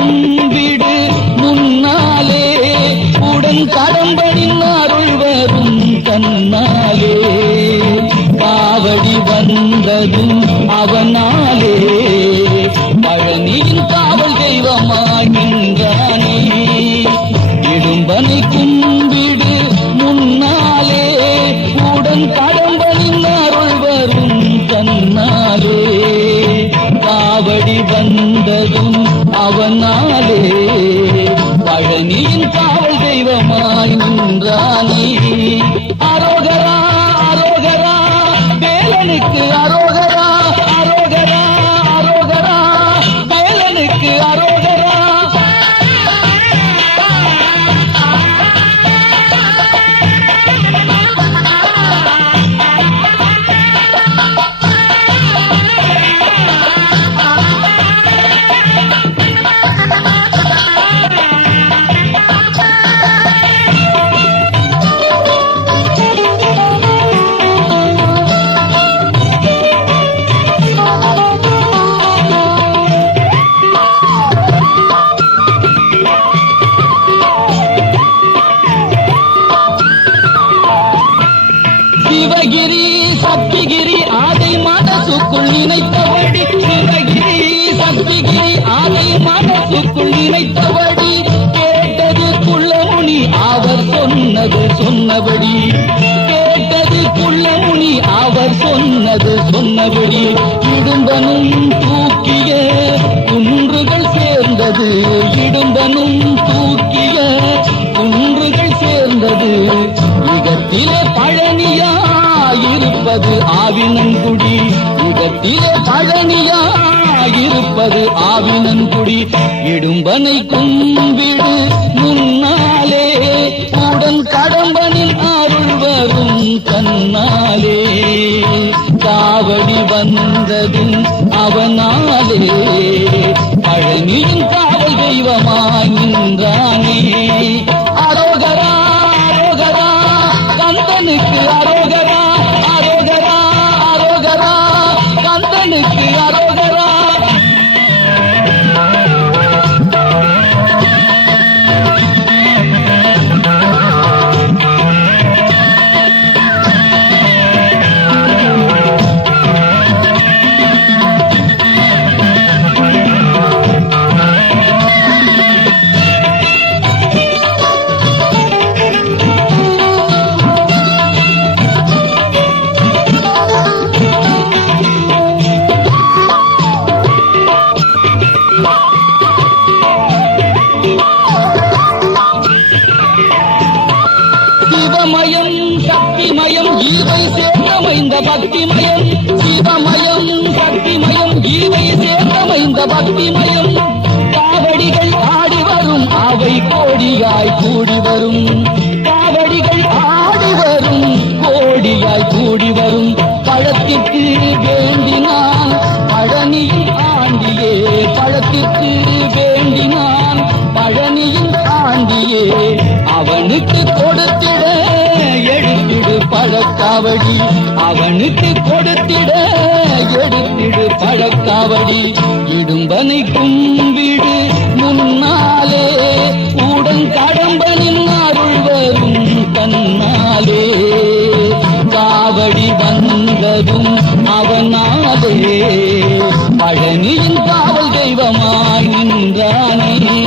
கும்பிடு முன்னாலே உடன் கடம்பனின் அருள் வரும் தன்னாலே காவடி வந்ததும் அவனாலே பழனியின் காவல் தெய்வமாகின்றானே இடும்பனை கும்பிடு முன்னாலே உடன் கடம்பனின் அருள் வரும் தன்னாலே காவடி வந்ததும் அவனாலே பழனியின் காவல் தெய்வமாகின்றானே அரோகரா அரோகரா வேலனுக்கு அரோகரா அரோகரா அரோகரா வேலனுக்கு அரோகரா சிவகிரி சக்திகிரி ஆதை மனசுக்குள் நினைத்தபடி சிவகிரி சக்திகிரி ஆதை மனசுக்குள் நினைத்தபடி கேட்டது குள்ளமுனி அவர் சொன்னது சொன்னபடி கேட்டது குள்ளமுனி அவர் சொன்னது சொன்னபடி இடும்பனும் தூக்கிய குன்றுகள் சேர்ந்தது இடும்பனும் தூக்கிய குன்றுகள் சேர்ந்தது யுகத்திலே பழனியாயிருப்பது ஆவினன்குடி யுகத்திலே பழனியாயிருப்பது ஆவினன்குடி இடும்பனை கும்பிடு முன்னாலே உடன் கடம்பனின் அருள் வரும் தன்னாலே காவடி வந்ததும் அவனாலே பழனியின் காவல் தெய்வமாகின்றானே அரோகரா அரோகரா கந்தனுக்கு அரோகரா அரோகரா அரோகரா கந்தனுக்கு அரோகரா சிவமயம் சக்திமயம் ஈவை சேர்ந்தமைந்த பக்திமயம் சிவமயம் சக்திமயம் ஈவை சேர்ந்தமைந்த பக்திமயம் காவடிகள் ஆடி வரும் அவை கோடியாய் கூடி வரும் காவடிகள் ஆடி வரும் கோடியாய் கூடி வரும் பழத்திற்கு வேண்டினான் பழனியின் ஆண்டியே பழத்திற்கு வேண்டினான் பழனியின் ஆண்டியே அவனுக்கு கொடுத்திட எடுத்திடு பழக்காவடி அவனுக்கு கொடுத்திட எடுத்திடு பழக்காவடி இடும்பனை கும்பிடு முன்னாலே உடன் கடம்பனின் அருள் வரும் தன்னாலே காவடி வந்ததும் அவனாலே பழனியின் காவல் தெய்வமாய் நின்றானே